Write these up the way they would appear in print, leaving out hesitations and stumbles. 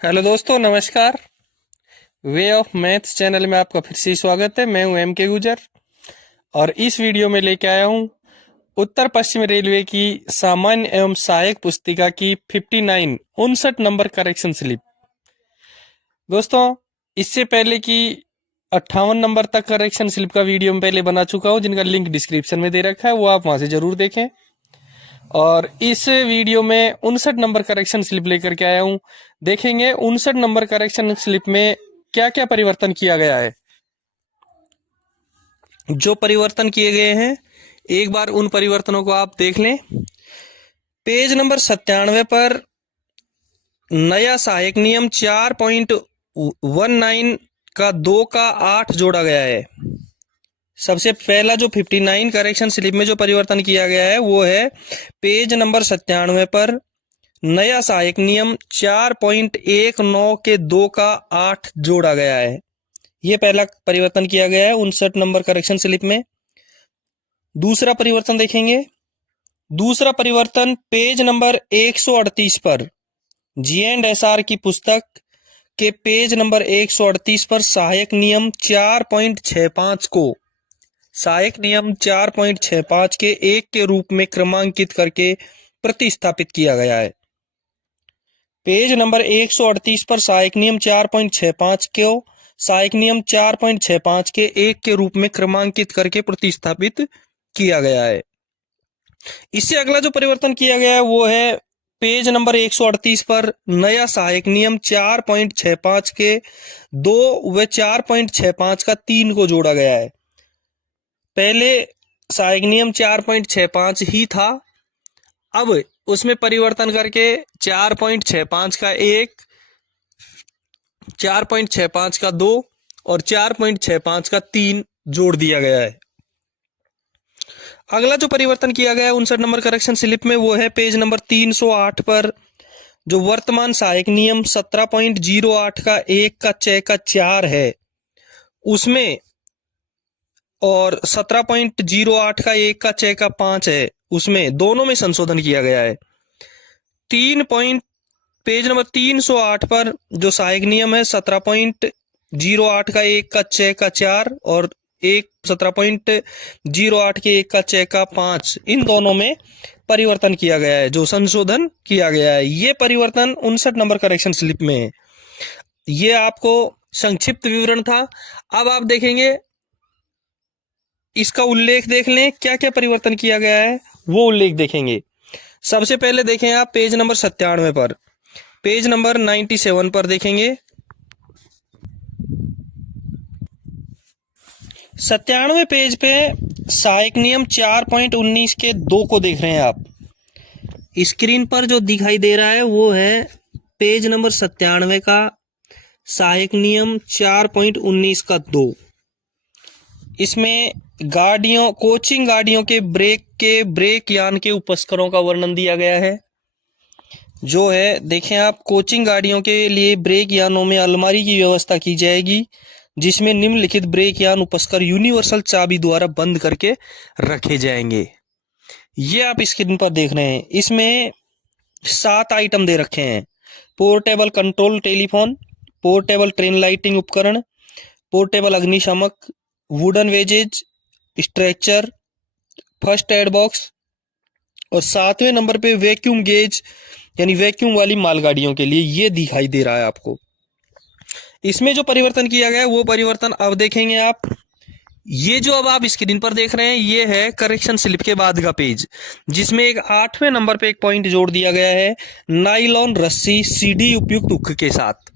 Hello दोस्तों, नमस्कार। Way of maths channel में आपका फिर से स्वागत है। मैं हूं एम के गुजर और इस वीडियो में लेके आया हूं उत्तर पश्चिम रेलवे की सामान्य एवं सहायक पुस्तिका की 59 नंबर करेक्शन स्लिप। दोस्तों, इससे पहले की 58 नंबर तक करेक्शन स्लिप का वीडियो मैं पहले बना चुका हूं, जिनका लिंक डिस्क्रिप्शन में दे रखा है, वो आप वहां से जरूर देखें। और इस वीडियो में 59 नंबर करेक्शन स्लिप लेकर के आया हूं। देखेंगे 59 नंबर करेक्शन स्लिप में क्या क्या परिवर्तन किया गया है। जो परिवर्तन किए गए हैं, एक बार उन परिवर्तनों को आप देख लें। पेज नंबर 97 पर नया सहायक नियम 4.19 का 2 का 8 जोड़ा गया है। सबसे पहला जो 59 करेक्शन स्लिप में जो परिवर्तन किया गया है वो है पेज नंबर 97 पर नया सहायक नियम 4.19 के 2 का 8 जोड़ा गया है। यह पहला परिवर्तन किया गया है 59 नंबर करेक्शन स्लिप में। दूसरा परिवर्तन देखेंगे। दूसरा परिवर्तन पेज नंबर 138 पर G&SR की पुस्तक के पेज नंबर 138 पर सहायक नियम 4.65 को सहायक नियम 4.65 के 1 के रूप में क्रमांकित करके प्रतिस्थापित किया गया है। पेज नंबर 138 पर सहायक नियम 4.65 को सहायक नियम 4.65 के 1 के रूप में क्रमांकित करके प्रतिस्थापित किया गया है। इससे अगला जो परिवर्तन किया गया है वो है पेज नंबर 138 पर नया सहायक नियम 4.65 के 2 व 4.65 का 3 को जोड़ा गया है। पहले सहायक नियम 4.65 ही था, अब उसमें परिवर्तन करके 4.65 का 1, 4.65 का 2 और 4.65 का 3 जोड़ दिया गया है। अगला जो परिवर्तन किया गया है 59 नंबर करेक्शन स्लिप में वो है पेज नंबर 308 पर जो वर्तमान सहायक नियम 17.08 का 1 का 6 का 4 है उसमें और 17.08 का 1 का 6 का 5 है उसमें दोनों में संशोधन किया गया है। पेज नंबर 308 पर जो सहायक नियम है 17.08 का 1 का 6 का 4 और 17.08 के 1 का 6 का 5, इन दोनों में परिवर्तन किया गया है, जो संशोधन किया गया है। ये परिवर्तन 59 नंबर करेक्शन स्लिप में है। ये आपको संक्षिप्त विवरण था। अब आप देखेंगे, इसका उल्लेख देख लें, क्या क्या परिवर्तन किया गया है वो उल्लेख देखेंगे। सबसे पहले देखें आप पेज नंबर 97 पर, पेज नंबर 97 पर देखेंगे। 97 पेज पे सहायक नियम 4.19 के 2 को देख रहे हैं आप। स्क्रीन पर जो दिखाई दे रहा है वो है पेज नंबर 97 का सहायक नियम 4.19 का 2। इसमें गाड़ियों, कोचिंग गाड़ियों के ब्रेक यान के उपस्करों का वर्णन दिया गया है। जो है देखें आप, कोचिंग गाड़ियों के लिए ब्रेक यानों में अलमारी की व्यवस्था की जाएगी जिसमें निम्नलिखित ब्रेक यान उपस्कर यूनिवर्सल चाबी द्वारा बंद करके रखे जाएंगे। ये आप स्क्रीन पर देख रहे हैं। इसमें 7 आइटम दे रखे हैं। Portable control telephone, portable train lighting उपकरण, पोर्टेबल अग्निशामक, wooden wedges, stretcher, first aid box और 7वें नंबर पे वैक्यूम गेज यानी वैक्यूम वाली मालगाड़ियों के लिए ये दिखाई दे रहा है आपको। इसमें जो परिवर्तन किया गया है वो परिवर्तन अब देखेंगे आप। ये जो अब आप स्क्रीन पर देख रहे हैं ये है करेक्शन स्लिप के बाद का पेज, जिसमें एक 8वें नंबर पे एक पॉइंट जोड़ दिया गया है नाइलॉन रस्सी सीडी उपयुक्त हुक के साथ।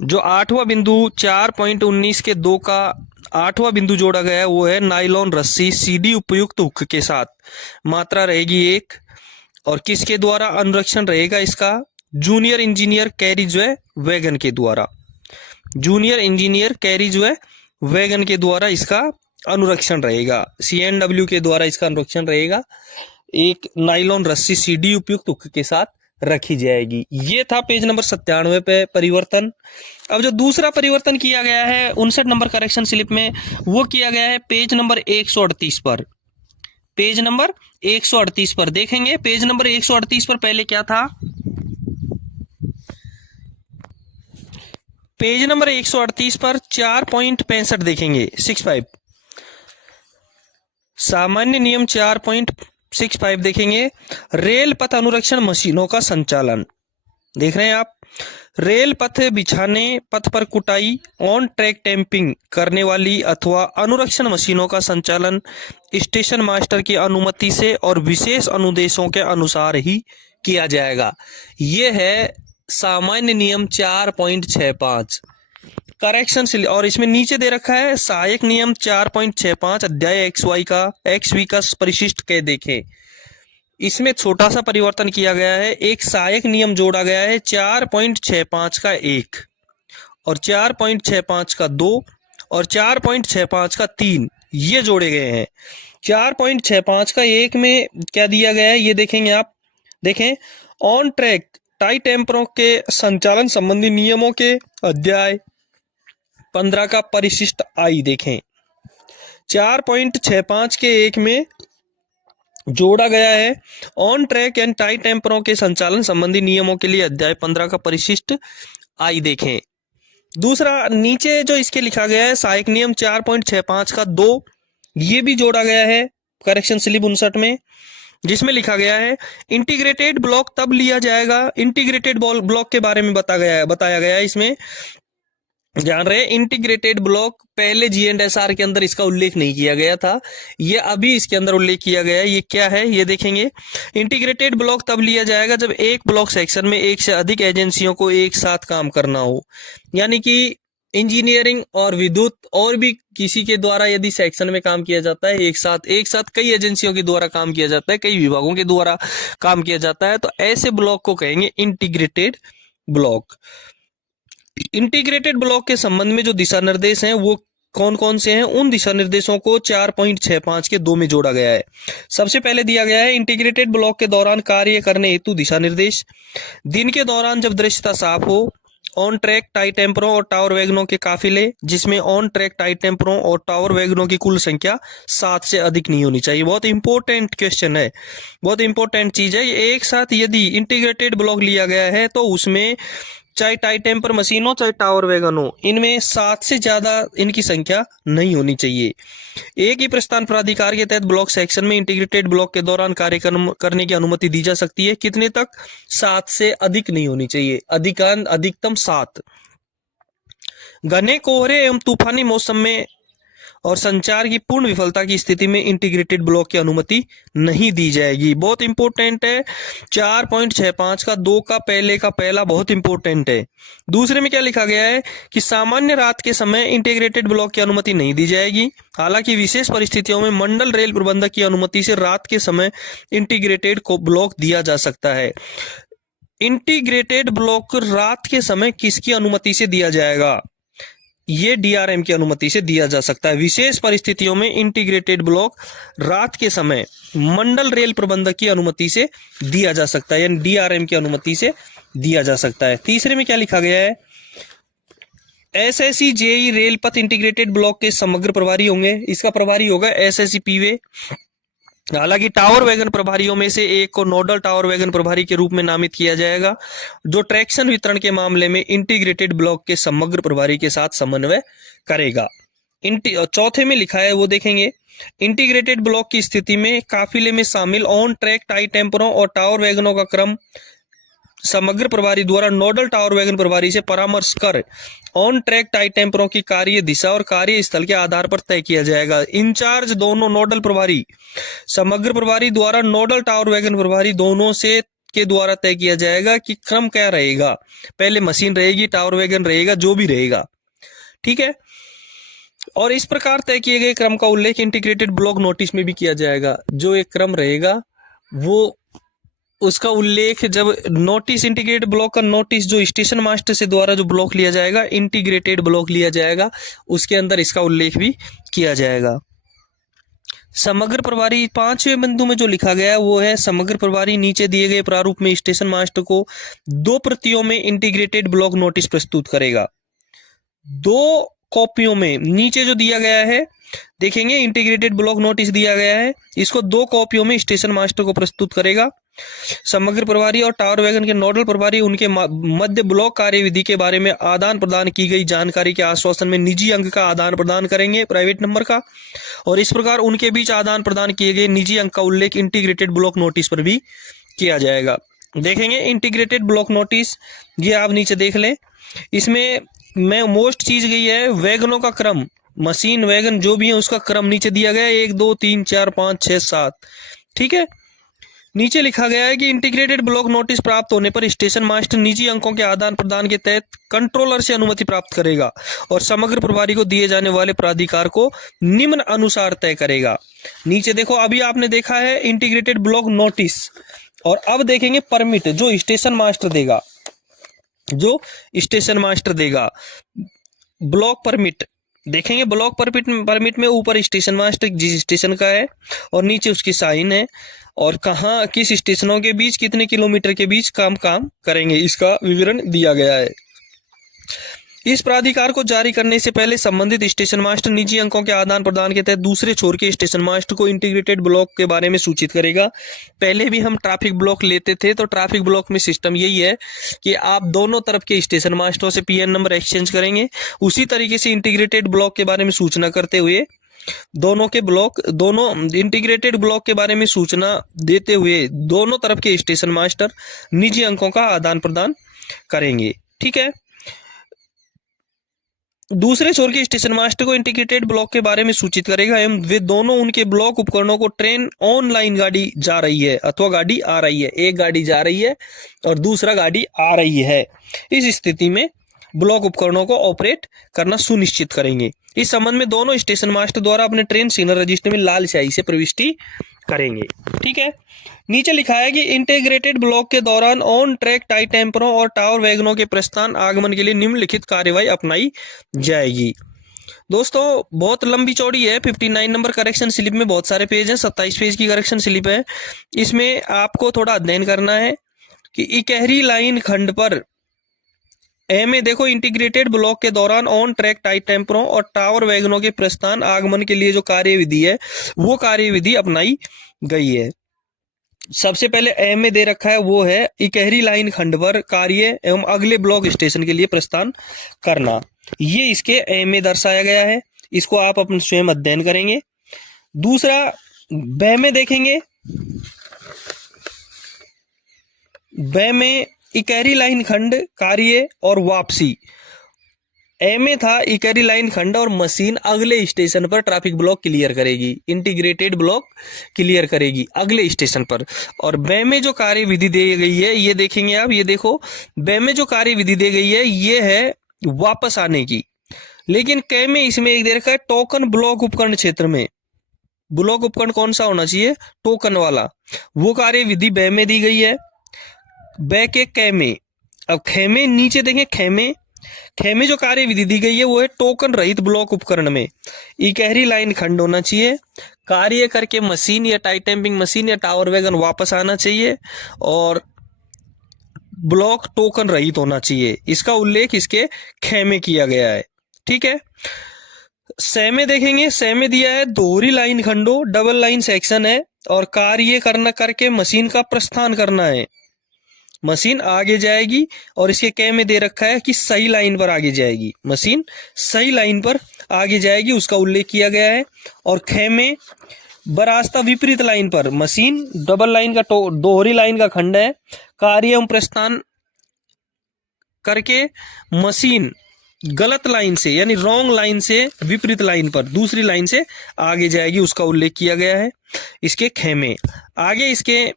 जो 8वां बिंदु 4.19 के 2 का 8वां बिंदु जोड़ा गया है वो है नाइलॉन रस्सी सीडी उपयुक्त हुक के साथ। मात्रा रहेगी 1 और किसके द्वारा अनुरक्षण रहेगा इसका? जूनियर इंजीनियर कैरिजवे वैगन के द्वारा। जूनियर इंजीनियर कैरिजवे वैगन के द्वारा इसका अनुरक्षण रहेगा। CNW के द्वारा इसका अनुरक्षण रहेगा। एक नाइलॉन रस्सी सीडी उपयुक्त हुक के साथ रखी जाएगी। ये था पेज नंबर 97 पे परिवर्तन। अब जो दूसरा परिवर्तन किया गया है 59 नंबर करेक्शन स्लिप में वो किया गया है पेज नंबर 138 पर। पेज नंबर 138 पर देखेंगे। पेज नंबर 138 पर पहले क्या था? पेज नंबर 138 पर 4.65 देखेंगे 65 सामान्य नियम 4.65 देखेंगे। रेल पथ अनुरक्षण मशीनों का संचालन देख रहे हैं आप। रेल पथ बिछाने, पथ पर कुटाई, ऑन ट्रैक टैंपिंग करने वाली अथवा अनुरक्षण मशीनों का संचालन स्टेशन मास्टर की अनुमति से और विशेष अनुदेशों के अनुसार ही किया जाएगा। यह है सामान्य नियम 4.65 करेक्शन। और इसमें नीचे दे रखा है सहायक नियम 4.65 अध्याय XV का परिशिष्ट के देखें। इसमें छोटा सा परिवर्तन किया गया है, एक सहायक नियम जोड़ा गया है 4.65 का 1 और 4.65 का 2 और 4.65 का 3 ये जोड़े गए हैं। 4.65 का 1 में क्या दिया गया है ये देखेंगे आप। देखें, ऑन ट्रैक टाई टेम्परों के संचालन संबंधी नियमों के अध्याय 15 का परिशिष्ट आई देखें। 4.65 के 1 में जोड़ा गया है ऑन ट्रैक एंड टाई टेम्परों के संचालन संबंधी नियमों के लिए अध्याय 15 का परिशिष्ट आई देखें। दूसरा नीचे जो इसके लिखा गया है सहायक नियम 4.65 का 2 ये भी जोड़ा गया है करेक्शन स्लिप 59 में, जिसमें लिखा गया है इंटीग्रेटेड ब्लॉक तब लिया जाएगा। इंटीग्रेटेड ब्लॉक के बारे में बताया गया है। इसमें जान रहे इंटीग्रेटेड ब्लॉक पहले G&SR के अंदर इसका उल्लेख नहीं किया गया था, ये अभी इसके अंदर उल्लेख किया गया है। ये क्या है ये देखेंगे। इंटीग्रेटेड ब्लॉक तब लिया जाएगा जब एक ब्लॉक सेक्शन में एक से अधिक एजेंसियों को एक साथ काम करना हो, यानी कि इंजीनियरिंग और विद्युत और भी किसी के द्वारा यदि सेक्शन में काम किया जाता है एक साथ कई एजेंसियों के द्वारा काम किया जाता है, कई विभागों के द्वारा काम किया जाता है, तो ऐसे ब्लॉक को कहेंगे इंटीग्रेटेड ब्लॉक। इंटीग्रेटेड ब्लॉक के संबंध में जो दिशा निर्देश हैं वो कौन कौन से हैं, उन दिशा निर्देशों को 4.65 के 2 में जोड़ा गया है। सबसे पहले दिया गया है इंटीग्रेटेड ब्लॉक के दौरान कार्य करने हेतु दिशा निर्देश। दिन के दौरान जब दृश्यता साफ हो, ऑन ट्रैक टाई टेम्परों और टावर वैगनों के काफिले, जिसमें ऑन ट्रैक टाई टेम्परों और टावर वैगनों की कुल संख्या 7 से अधिक नहीं होनी चाहिए। बहुत इंपॉर्टेंट क्वेश्चन है, बहुत इंपॉर्टेंट चीज है। एक साथ यदि इंटीग्रेटेड ब्लॉक लिया गया है तो उसमें चाहे टाई टेम्पर मशीन हो चाहे टावर वैगन हो, इनमें 7 से ज्यादा इनकी संख्या नहीं होनी चाहिए। एक ही प्रस्थान प्राधिकार के तहत ब्लॉक सेक्शन में इंटीग्रेटेड ब्लॉक के दौरान कार्य करने की अनुमति दी जा सकती है। कितने तक? 7 से अधिक नहीं होनी चाहिए, अधिकतम 7। घने कोहरे एवं तूफानी मौसम में और संचार की पूर्ण विफलता की स्थिति में इंटीग्रेटेड ब्लॉक की अनुमति नहीं दी जाएगी। बहुत इंपॉर्टेंट है। 4.65 का 2 का पहला बहुत इंपॉर्टेंट है। दूसरे में क्या लिखा गया है कि सामान्य रात के समय इंटीग्रेटेड ब्लॉक की अनुमति नहीं दी जाएगी। हालांकि विशेष परिस्थितियों में मंडल रेल प्रबंधक की अनुमति से रात के समय इंटीग्रेटेड को ब्लॉक दिया जा सकता है। इंटीग्रेटेड ब्लॉक रात के समय किसकी अनुमति से दिया जाएगा? ये DRM की अनुमति से दिया जा सकता है। विशेष परिस्थितियों में इंटीग्रेटेड ब्लॉक रात के समय मंडल रेल प्रबंधक की अनुमति से दिया जा सकता है, यानी DRM की अनुमति से दिया जा सकता है। तीसरे में क्या लिखा गया है? SSE JE रेल पथ इंटीग्रेटेड ब्लॉक के समग्र प्रभारी होंगे। इसका प्रभारी होगा SSE PV। हालांकि टावर वैगन प्रभारियों में से एक को नोडल टावर वैगन प्रभारी के रूप में नामित किया जाएगा, जो ट्रैक्शन वितरण के मामले में इंटीग्रेटेड ब्लॉक के समग्र प्रभारी के साथ समन्वय करेगा। चौथे में लिखा है वो देखेंगे। इंटीग्रेटेड ब्लॉक की स्थिति में काफिले में शामिल ऑन ट्रैक टाई टेम्परों और टावर वैगनों का क्रम समग्र प्रभारी द्वारा नोडल टावर वैगन प्रभारी से परामर्श कर ऑन ट्रैक टाई टेम्परों की कार्य दिशा और कार्य स्थल के आधार पर तय किया जाएगा। इंचार्ज दोनों नोडल प्रभारी समग्र प्रभारी द्वारा नोडल टावर वैगन प्रभारी दोनों से के द्वारा तय किया जाएगा कि क्रम क्या रहेगा। पहले मशीन रहेगी, टावर वैगन रहेगा, जो भी रहेगा, ठीक है। और इस प्रकार तय किए गए क्रम का उल्लेख इंटीग्रेटेड ब्लॉक नोटिस में भी किया जाएगा। जो एक क्रम रहेगा वो उसका उल्लेख जब नोटिस इंटीग्रेटेड ब्लॉक का नोटिस जो स्टेशन मास्टर से द्वारा जो ब्लॉक लिया जाएगा, इंटीग्रेटेड ब्लॉक लिया जाएगा, उसके अंदर इसका उल्लेख भी किया जाएगा। समग्र प्रभारी 5वें बिंदु में जो लिखा गया है वो है समग्र प्रभारी नीचे दिए गए प्रारूप में स्टेशन मास्टर को 2 प्रतियों में इंटीग्रेटेड ब्लॉक नोटिस प्रस्तुत करेगा। 2 कॉपियों में नीचे जो दिया गया है देखेंगे, इंटीग्रेटेड ब्लॉक नोटिस दिया गया है, इसको 2 कॉपियों में स्टेशन मास्टर को प्रस्तुत करेगा। समग्र प्रभारी और टावर वैगन के नोडल प्रभारी उनके मध्य ब्लॉक कार्यविधि के बारे में आदान प्रदान की गई जानकारी के आश्वासन में निजी अंक का आदान प्रदान करेंगे, प्राइवेट नंबर का, और इस प्रकार उनके बीच आदान प्रदान किए गए निजी अंक का उल्लेख इंटीग्रेटेड ब्लॉक नोटिस पर भी किया जाएगा। देखेंगे इंटीग्रेटेड ब्लॉक नोटिस, ये आप नीचे देख लें। इसमें मोस्ट चीज गई है वैगनों का क्रम, मशीन वैगन जो भी है उसका क्रम नीचे दिया गया है 1 2 3 4 5 6 7। ठीक है, नीचे लिखा गया है कि इंटीग्रेटेड ब्लॉक नोटिस प्राप्त होने पर स्टेशन मास्टर निजी अंकों के आदान प्रदान के तहत कंट्रोलर से अनुमति प्राप्त करेगा और समग्र प्रभारी को दिए जाने वाले प्राधिकार को निम्न अनुसार तय करेगा। नीचे देखो, अभी आपने देखा है इंटीग्रेटेड ब्लॉक नोटिस, और अब देखेंगे परमिट जो स्टेशन मास्टर देगा, जो स्टेशन मास्टर देगा ब्लॉक परमिट। देखेंगे ब्लॉक परमिट में ऊपर स्टेशन मास्टर जिस स्टेशन का है और नीचे उसकी साइन है, और कहाँ किस स्टेशनों के बीच कितने किलोमीटर के बीच काम करेंगे इसका विवरण दिया गया है। इस प्राधिकार को जारी करने से पहले संबंधित स्टेशन मास्टर निजी अंकों के आदान प्रदान के तहत दूसरे छोर के स्टेशन मास्टर को इंटीग्रेटेड ब्लॉक के बारे में सूचित करेगा। पहले भी हम ट्रैफिक ब्लॉक लेते थे तो ट्रैफिक ब्लॉक में सिस्टम यही है कि आप दोनों तरफ के स्टेशन मास्टरों से पीएन नंबर एक्सचेंज करेंगे। उसी तरीके से इंटीग्रेटेड ब्लॉक के बारे में सूचना करते हुए दोनों इंटीग्रेटेड ब्लॉक के बारे में सूचना देते हुए दोनों तरफ के स्टेशन मास्टर निजी अंकों का आदान प्रदान करेंगे। ठीक है, दूसरे छोर के स्टेशन मास्टर को इंटीग्रेटेड ब्लॉक के बारे में सूचित करेगा एवं वे दोनों उनके ब्लॉक उपकरणों को ट्रेन ऑनलाइन गाड़ी जा रही है अथवा गाड़ी आ रही है, एक गाड़ी जा रही है और दूसरा गाड़ी आ रही है, इस स्थिति में ब्लॉक उपकरणों को ऑपरेट करना सुनिश्चित करेंगे। इस संबंध में दोनों स्टेशन मास्टर द्वारा अपने ट्रेन सिग्नल रजिस्टर में लाल स्याही से प्रविष्टि करेंगे। ठीक है, नीचे लिखा है कि इंटीग्रेटेड ब्लॉक के दौरान ऑन ट्रैक टाई टेम्परों और टावर वैगनों के प्रस्थान आगमन के लिए निम्नलिखित कार्यवाही अपनाई जाएगी। दोस्तों बहुत लंबी चौड़ी है, 59 नंबर करेक्शन स्लिप में बहुत सारे पेज हैं, 27 पेज की करेक्शन स्लिप है। इसमें आपको थोड़ा अध्ययन करना है कि इकहरी लाइन खंड पर में देखो इंटीग्रेटेड ब्लॉक के दौरान ऑन ट्रैक टाई टेम्परों और टावर वैगनों के प्रस्थान आगमन के लिए जो कार्यविधि है वो कार्यविधि अपनाई गई है। सबसे पहले में दे रखा है वो है इकहरी लाइन खंड पर कार्य एवं अगले ब्लॉक स्टेशन के लिए प्रस्थान करना, ये इसके में दर्शाया गया है, इसको आप अपने स्वयं अध्ययन करेंगे। दूसरा ब में देखेंगे, ब में इकहरी लाइन खंड कार्य और वापसी, में था इकहरी लाइन खंड और मशीन अगले स्टेशन पर ट्रैफिक ब्लॉक क्लियर करेगी, इंटीग्रेटेड ब्लॉक क्लियर करेगी अगले स्टेशन पर। और ब में जो कार्य विधि दी गई है ये देखेंगे आप, ये देखो ब में जो कार्य विधि दी गई है ये है वापस आने की, लेकिन क में इसमें एक दे रखा है टोकन ब्लॉक उपकरण क्षेत्र में। ब्लॉक उपकरण कौन सा होना चाहिए? टोकन वाला, वो कार्य विधि ब में दी गई है, ब के क में। अब ख में नीचे देखें, ख में जो कार्य विधि दी गई है वो है टोकन रहित ब्लॉक उपकरण में इकहरी लाइन खंड होना चाहिए, कार्य करके मशीन या टाई टेम्पिंग मशीन या टावर वैगन वापस आना चाहिए और ब्लॉक टोकन रहित होना चाहिए। इसका उल्लेख इसके ख में किया गया है। ठीक है, स में देखेंगे, स में दिया है दोहरी लाइन खंडो, डबल लाइन सेक्शन है और कार्य करना करके मशीन का प्रस्थान करना है, मशीन आगे जाएगी। और इसके क में दे रखा है कि सही लाइन पर आगे जाएगी, मशीन सही लाइन पर आगे जाएगी, उसका उल्लेख किया गया है। और ख में बरास्ता विपरीत लाइन पर मशीन डबल लाइन का दोहरी लाइन का खंड है, कार्य एवं प्रस्थान करके मशीन गलत लाइन से यानी रॉन्ग लाइन से विपरीत लाइन पर दूसरी लाइन से आगे जाएगी, उसका उल्लेख किया गया है इसके ख में। आगे इसके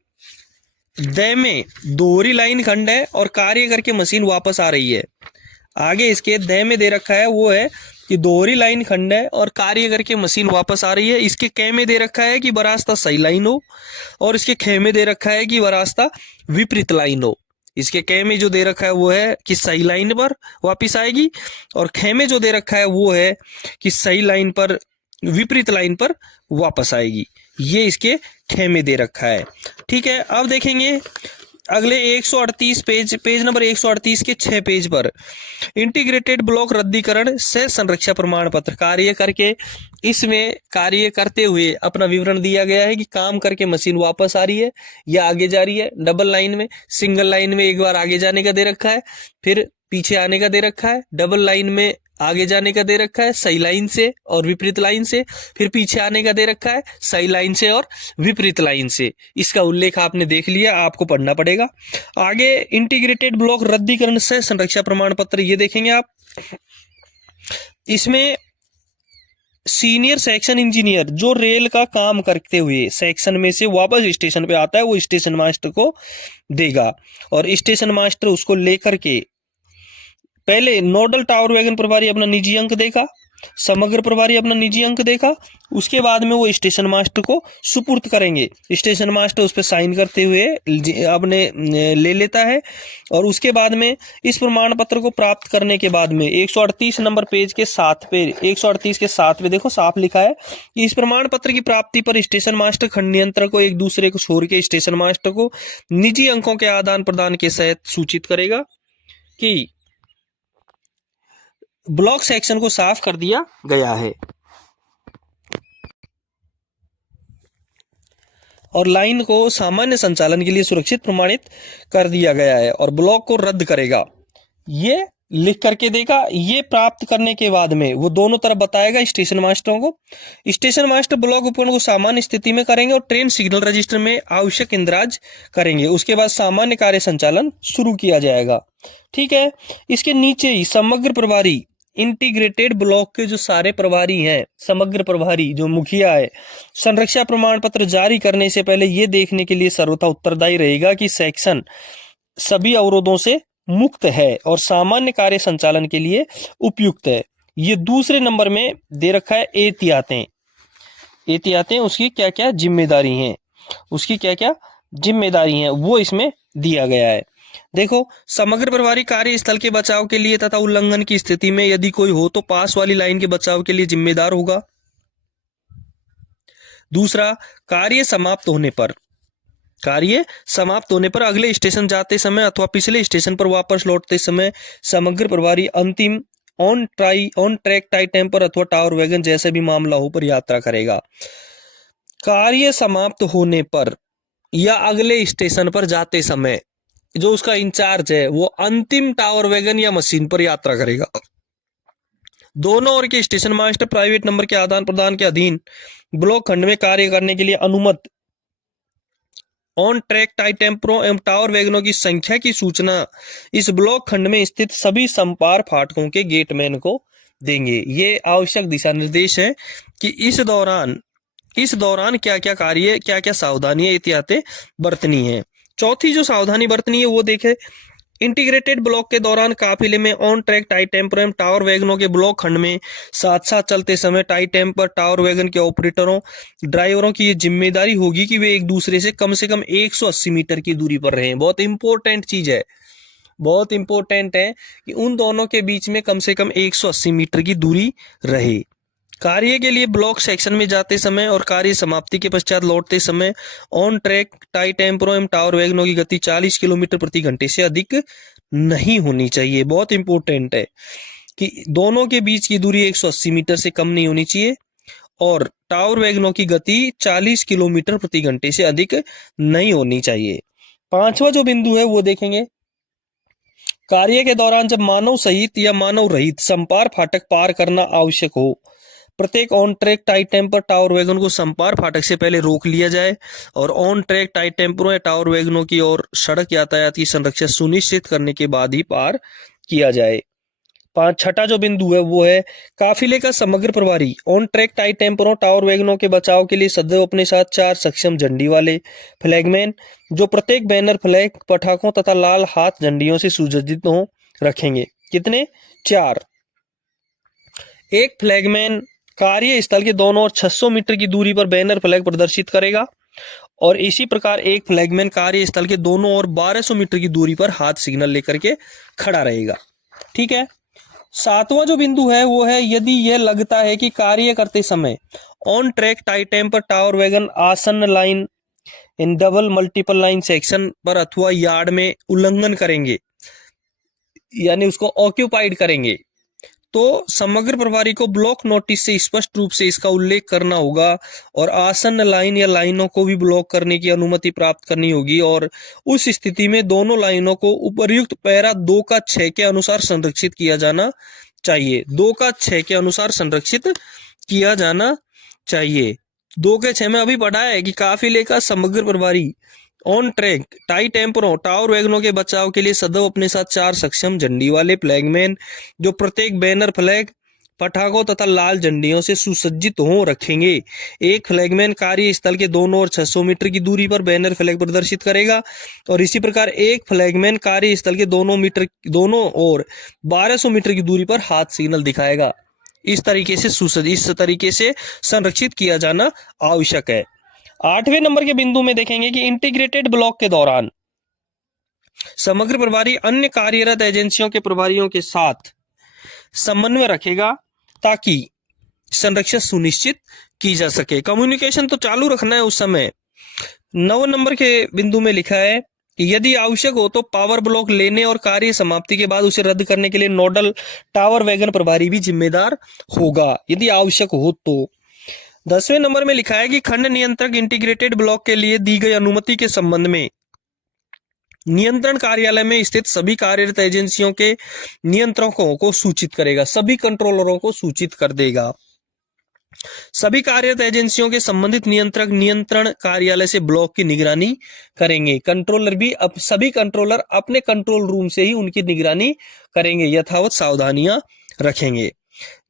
द में दोहरी लाइन खंड है और कार्य करके मशीन वापस आ रही है। आगे इसके द में दे रखा है वो है कि दोहरी लाइन खंड है और कार्य करके मशीन वापस आ रही है। इसके क में दे रखा है कि बरास्ता सही लाइन हो और इसके ख में दे रखा है कि बरास्ता विपरीत लाइन हो। इसके क में जो दे रखा है वो है कि सही लाइन पर वापिस आएगी और ख में जो दे रखा है वो है कि सही लाइन पर विपरीत लाइन पर वापस आएगी, ये इसके ख में दे रखा है। ठीक है, अब देखेंगे अगले 138 पेज नंबर 138 के 6 पेज पर इंटीग्रेटेड ब्लॉक रद्दीकरण से संरक्षा प्रमाण पत्र कार्य करके, इसमें कार्य करते हुए अपना विवरण दिया गया है कि काम करके मशीन वापस आ रही है या आगे जा रही है। डबल लाइन में, सिंगल लाइन में एक बार आगे जाने का दे रखा है, फिर पीछे आने का दे रखा है। डबल लाइन में आगे जाने का दे रखा है सही लाइन से और विपरीत लाइन से, फिर पीछे आने का दे रखा है सही लाइन से और विपरीत लाइन से। इसका उल्लेख आपने देख लिया, आपको पढ़ना पड़ेगा। आगे इंटीग्रेटेड ब्लॉक रद्दीकरण से संरक्षा प्रमाण पत्र, ये देखेंगे आप। इसमें सीनियर सेक्शन इंजीनियर जो रेल का काम करते हुए सेक्शन में से वापस स्टेशन पे आता है, वो स्टेशन मास्टर को देगा और स्टेशन मास्टर उसको लेकर के पहले नोडल टावर वैगन प्रभारी अपना निजी अंक देगा, समग्र प्रभारी अपना निजी अंक देगा, उसके बाद में वो स्टेशन मास्टर को सुपुर्द करेंगे। स्टेशन मास्टर उस पर साइन करते हुए अपने ले लेता है और उसके बाद में इस प्रमाण पत्र को प्राप्त करने के बाद में 138 नंबर पेज के 7 पे 138 के 7 पे देखो साफ लिखा है कि इस प्रमाण पत्र की प्राप्ति पर स्टेशन मास्टर खंड नियंत्रक को एक दूसरे को छोड़ के स्टेशन मास्टर को निजी अंकों के आदान प्रदान के सहित सूचित करेगा कि ब्लॉक सेक्शन को साफ कर दिया गया है और लाइन को सामान्य संचालन के लिए सुरक्षित प्रमाणित कर दिया गया है और ब्लॉक को रद्द करेगा। ये लिख करके देगा। ये प्राप्त करने के बाद में वो दोनों तरफ बताएगा स्टेशन मास्टरों को। स्टेशन मास्टर ब्लॉक उपकरण को सामान्य स्थिति में करेंगे और ट्रेन सिग्नल रजिस्टर में आवश्यक इंद्राज करेंगे। उसके बाद सामान्य कार्य संचालन शुरू किया जाएगा। ठीक है। इसके नीचे ही समग्र प्रभारी, इंटीग्रेटेड ब्लॉक के जो सारे प्रभारी हैं, समग्र प्रभारी जो मुखिया है, संरक्षा प्रमाण पत्र जारी करने से पहले ये देखने के लिए सर्वथा उत्तरदायी रहेगा कि सेक्शन सभी अवरोधों से मुक्त है और सामान्य कार्य संचालन के लिए उपयुक्त है। ये दूसरे नंबर में दे रखा है एहतियातें उसकी क्या क्या जिम्मेदारी हैं, वो इसमें दिया गया है। देखो, समग्र प्रभारी कार्यस्थल के बचाव के लिए तथा उल्लंघन की स्थिति में यदि कोई हो तो पास वाली लाइन के बचाव के लिए जिम्मेदार होगा। दूसरा, कार्य समाप्त होने पर अगले स्टेशन जाते समय अथवा पिछले स्टेशन पर वापस लौटते समय समग्र प्रभारी अंतिम ऑन ट्रैक टाई टेम्पर अथवा टावर वैगन जैसे भी मामला हो पर यात्रा करेगा। कार्य समाप्त होने पर या अगले स्टेशन पर जाते समय जो उसका इंचार्ज है वो अंतिम टावर वैगन या मशीन पर यात्रा करेगा। दोनों ओर के स्टेशन मास्टर प्राइवेट नंबर के आदान प्रदान के अधीन ब्लॉक खंड में कार्य करने के लिए अनुमत ऑन ट्रैक टाई टेम्परों एवं टावर वैगनों की संख्या की सूचना इस ब्लॉक खंड में स्थित सभी संपार फाटकों के गेटमैन को देंगे। ये आवश्यक दिशा निर्देश है कि इस दौरान क्या क्या कार्य, क्या क्या सावधानियां एहतियातें बरतनी है। चौथी जो सावधानी बरतनी है वो देखे, इंटीग्रेटेड ब्लॉक के दौरान काफिले में ऑन ट्रैक टाई टेम्पर एवं टावर वैगनों के ब्लॉक खंड में साथ साथ चलते समय टाई टेम्पर टावर वैगन के ऑपरेटरों ड्राइवरों की ये जिम्मेदारी होगी कि वे एक दूसरे से कम 180 मीटर की दूरी पर रहें। बहुत इंपॉर्टेंट चीज है, बहुत इंपॉर्टेंट है कि उन दोनों के बीच में कम से कम 180 मीटर की दूरी रहे। कार्य के लिए ब्लॉक सेक्शन में जाते समय और कार्य समाप्ति के पश्चात लौटते समय ऑन ट्रैक टाई टेम्परों एवं टावर वैगनों की गति 40 किलोमीटर प्रति घंटे से अधिक नहीं होनी चाहिए। बहुत इंपॉर्टेंट है कि दोनों के बीच की दूरी 180 मीटर से कम नहीं होनी चाहिए और टावर वैगनों की गति 40 किलोमीटर प्रति घंटे से अधिक नहीं होनी चाहिए। पांचवा जो बिंदु है वो देखेंगे, कार्य के दौरान जब मानव सहित या मानव रहित संपार फाटक पार करना आवश्यक हो, प्रत्येक on track tie tamper tower wagon को संपार फाटक से पहले रोक लिया जाए और ऑन ट्रैक टाई टेम्परों या टावर वैगनों की और सड़क यातायात की संरक्षा सुनिश्चित करने के बाद ही पार किया जाए। छठा जो बिंदु है वो है, काफिले का समग्र प्रभारी ऑन ट्रैक टाई टेम्परों टावर वैगनों के बचाव के लिए सदैव अपने साथ 4 सक्षम झंडी वाले फ्लैगमैन जो प्रत्येक बैनर, फ्लैग, पटाखों तथा लाल हाथ झंडियों से सुसज्जित हो रखेंगे। कितने? 4। एक फ्लैगमैन कार्यस्थल के दोनों ओर 600 मीटर की दूरी पर बैनर, फ्लैग प्रदर्शित करेगा और इसी प्रकार एक फ्लैगमैन कार्यस्थल के दोनों ओर 1200 मीटर की दूरी पर हाथ सिग्नल लेकर के खड़ा रहेगा। ठीक है। 7वां जो बिंदु है वो है, यदि यह लगता है कि कार्य करते समय on track tie tamper tower wagon आसन्न लाइन इन डबल मल्टीपल लाइन सेक्शन पर अथवा यार्ड में उल्लंघन करेंगे, यानी उसको ऑक्यूपाइड करेंगे, तो समग्र प्रभारी को ब्लॉक नोटिस से स्पष्ट रूप से इसका उल्लेख करना होगा और आसन्न लाइन या लाइनों को भी ब्लॉक करने की अनुमति प्राप्त करनी होगी। और उस स्थिति में दोनों लाइनों को उपर्युक्त पैरा 2 का 6 के अनुसार संरक्षित किया जाना चाहिए। 2 का 6 के अनुसार संरक्षित किया जाना चाहिए। 2 के 6 में अभी पढ़ा है कि काफिले का समग्र प्रभारी ऑन ट्रैक टाई टेम्परों टावर वैगनों के बचाव के लिए सदैव अपने साथ 4 सक्षम झंडी वाले फ्लैगमैन जो प्रत्येक बैनर फ्लैग पटाखों तथा लाल झंडियों से सुसज्जित हो रखेंगे। एक फ्लैगमैन कार्यस्थल के दोनों ओर 600 मीटर की दूरी पर बैनर फ्लैग प्रदर्शित करेगा और इसी प्रकार एक फ्लैगमैन कार्यस्थल के दोनों ओर 1200 मीटर की दूरी पर हाथ सिग्नल दिखाएगा। इस तरीके से संरक्षित किया जाना आवश्यक है। 8वें नंबर के बिंदु में देखेंगे कि इंटीग्रेटेड ब्लॉक के दौरान समग्र प्रभारी अन्य कार्यरत एजेंसियों के प्रभारियों के साथ समन्वय रखेगा ताकि संरक्षण सुनिश्चित की जा सके। कम्युनिकेशन तो चालू रखना है उस समय। 9 नंबर के बिंदु में लिखा है कि यदि आवश्यक हो तो पावर ब्लॉक लेने और कार्य समाप्ति के बाद उसे रद्द करने के लिए नोडल टावर वैगन प्रभारी भी जिम्मेदार होगा, यदि आवश्यक हो तो। 10वें नंबर में लिखा है कि खंड नियंत्रक इंटीग्रेटेड ब्लॉक के लिए दी गई अनुमति के संबंध में नियंत्रण कार्यालय में स्थित सभी कार्यरत एजेंसियों के नियंत्रकों को सूचित करेगा, सभी कंट्रोलरों को सूचित कर देगा। सभी कार्यरत एजेंसियों के संबंधित नियंत्रक नियंत्रण कार्यालय से ब्लॉक की निगरानी करेंगे। कंट्रोलर भी सभी कंट्रोलर अपने कंट्रोल रूम से ही उनकी निगरानी करेंगे, यथावत सावधानियां रखेंगे।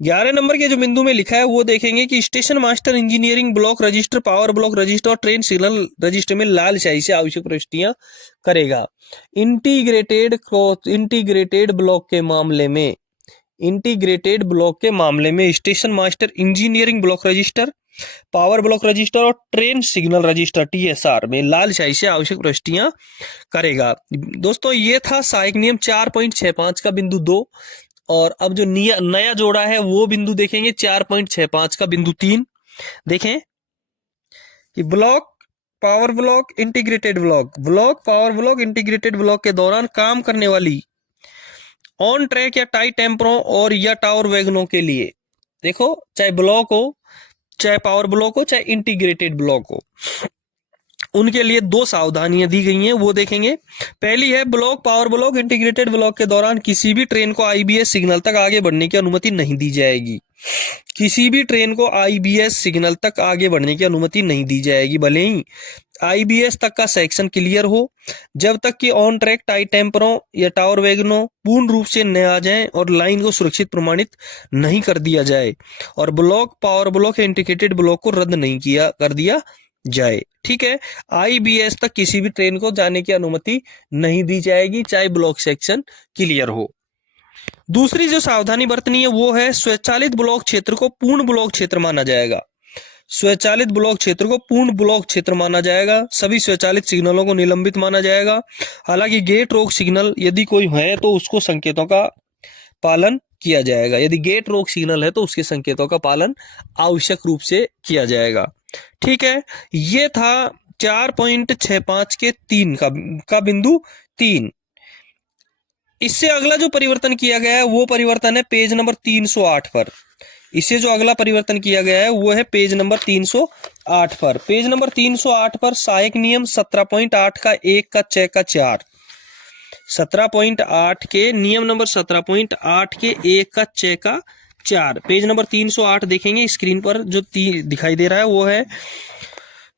11 नंबर के जो बिंदु में लिखा है वो देखेंगे कि station master engineering block register, power block register और ट्रेन सिग्नल रजिस्टर में लाल स्याही से आवश्यक प्रविष्टियां करेगा। इंटीग्रेटेड ब्लॉक के मामले में station master engineering block register, power block register और ट्रेन सिग्नल रजिस्टर TSR में लाल स्याही से आवश्यक प्रविष्टियां करेगा। दोस्तों ये था सहायक नियम 4.65 का बिंदु 2। और अब जो नया जोड़ा है वो बिंदु देखेंगे 4.65 का बिंदु 3। देखें कि block power block integrated block के दौरान काम करने वाली ऑन ट्रैक या टाई टेम्परों और या टावर वैगनों के लिए, देखो चाहे ब्लॉक हो, चाहे पावर ब्लॉक हो, चाहे इंटीग्रेटेड ब्लॉक हो, उनके लिए 2 सावधानियां दी गई हैं, वो देखेंगे। पहली है block power block integrated block के दौरान किसी भी ट्रेन को IBS सिग्नल तक आगे बढ़ने की अनुमति नहीं दी जाएगी। किसी भी ट्रेन को IBS सिग्नल तक आगे बढ़ने की अनुमति नहीं दी जाएगी, भले ही IBS तक का सेक्शन क्लियर हो, जब तक कि ऑन ट्रैक टाई टेम्परों या टावर वैगनों पूर्ण रूप से न आ जाएं और लाइन को सुरक्षित प्रमाणित नहीं कर दिया जाए और block power block integrated block को रद्द नहीं कर दिया जाए। ठीक है, IBS तक किसी भी ट्रेन को जाने की अनुमति नहीं दी जाएगी, चाहे ब्लॉक सेक्शन क्लियर हो। दूसरी जो सावधानी बरतनी है वो है स्वचालित ब्लॉक क्षेत्र को पूर्ण ब्लॉक क्षेत्र माना जाएगा। स्वचालित ब्लॉक क्षेत्र को पूर्ण ब्लॉक क्षेत्र माना जाएगा। सभी स्वचालित सिग्नलों को निलंबित माना जाएगा। हालांकि गेट रोक सिग्नल यदि कोई है तो उसको संकेतों का पालन किया जाएगा। यदि गेट रोक सिग्नल है तो उसके संकेतों का पालन आवश्यक रूप से किया जाएगा। ठीक है, ये था 4.65 के 3 का बिंदु 3। इससे अगला जो परिवर्तन किया गया है वो परिवर्तन है पेज नंबर 308 पर। इससे जो अगला परिवर्तन किया गया है वो है पेज नंबर 308 पर। पेज नंबर 308 पर सहायक नियम 17.8 का 1 का 6 का 4, 17.8 के नियम नंबर 17.8 के 1 का 6 का 4, पेज नंबर 308 देखेंगे। स्क्रीन पर जो दिखाई दे रहा है वो है,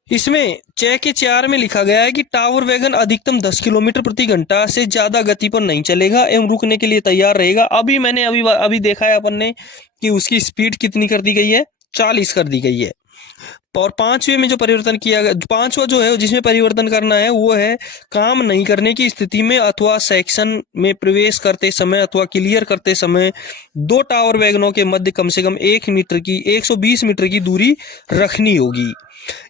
इसमें 6 के 4 में लिखा गया है कि टावर वैगन अधिकतम 10 किलोमीटर प्रति घंटा से ज्यादा गति पर नहीं चलेगा एवं रुकने के लिए तैयार रहेगा। अभी देखा है अपन ने कि उसकी स्पीड कितनी कर दी गई है, 40 कर दी गई है। और 5वें में जो परिवर्तन किया गया, 5वां जो है जिसमें परिवर्तन करना है वो है काम नहीं करने की स्थिति में अथवा सेक्शन में प्रवेश करते समय अथवा क्लियर करते समय 2 टावर वैगनों के मध्य कम से कम 120 मीटर की दूरी रखनी होगी।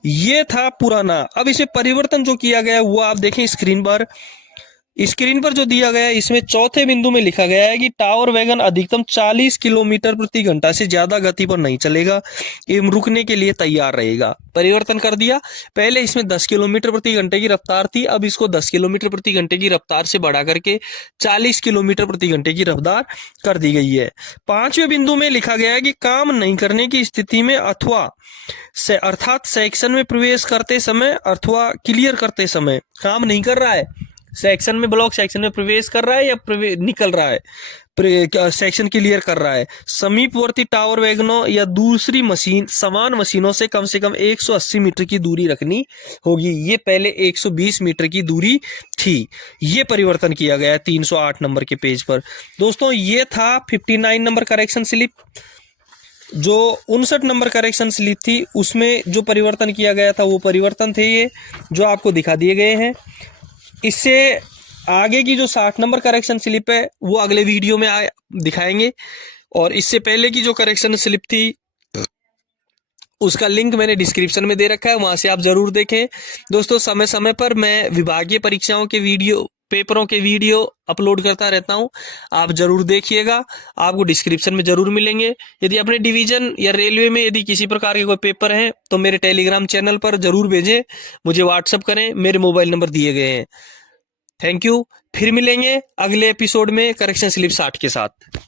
ये था पुराना। अब इसमें परिवर्तन जो किया गया वो आप देखें स्क्रीन पर। स्क्रीन पर जो दिया गया है इसमें चौथे बिंदु में लिखा गया है कि टावर वैगन अधिकतम 40 किलोमीटर प्रति घंटा से ज्यादा गति पर नहीं चलेगा एवं रुकने के लिए तैयार रहेगा। परिवर्तन कर दिया, पहले इसमें 10 किलोमीटर प्रति घंटे की रफ्तार थी, अब इसको 10 किलोमीटर प्रति घंटे की रफ्तार से बढ़ा करके 40 किलोमीटर प्रति घंटे की रफ्तार कर दी गई है। पांचवें बिंदु में लिखा गया है कि काम नहीं करने की स्थिति में अथवा अर्थात सेक्शन में प्रवेश करते समय अथवा क्लियर करते समय, काम नहीं कर रहा है सेक्शन में, ब्लॉक सेक्शन में प्रवेश कर रहा है या निकल रहा है, सेक्शन क्लियर कर रहा है, समीपवर्ती टावर वैगनों या दूसरी मशीन समान मशीनों से कम 180 मीटर की दूरी रखनी होगी। ये पहले 120 मीटर की दूरी थी। ये परिवर्तन किया गया है 308 नंबर के पेज पर। दोस्तों ये था 59 नंबर करेक्शन स्लिप। जो 59 नंबर करेक्शन स्लिप थी उसमें जो परिवर्तन किया गया था वो परिवर्तन थे ये जो आपको दिखा दिए गए हैं। इससे आगे की जो 60 नंबर करेक्शन स्लिप है वो अगले वीडियो में दिखाएंगे, और इससे पहले की जो करेक्शन स्लिप थी उसका लिंक मैंने डिस्क्रिप्शन में दे रखा है, वहां से आप जरूर देखें। दोस्तों समय समय पर मैं विभागीय परीक्षाओं के पेपरों के वीडियो अपलोड करता रहता हूं, आप जरूर देखिएगा, आपको डिस्क्रिप्शन में जरूर मिलेंगे। यदि अपने डिवीजन या रेलवे में यदि किसी प्रकार के कोई पेपर हैं तो मेरे टेलीग्राम चैनल पर जरूर भेजें, मुझे व्हाट्सअप करें, मेरे मोबाइल नंबर दिए गए हैं। थैंक यू, फिर मिलेंगे अगले एपिसोड में करेक्शन स्लिप 60 के साथ।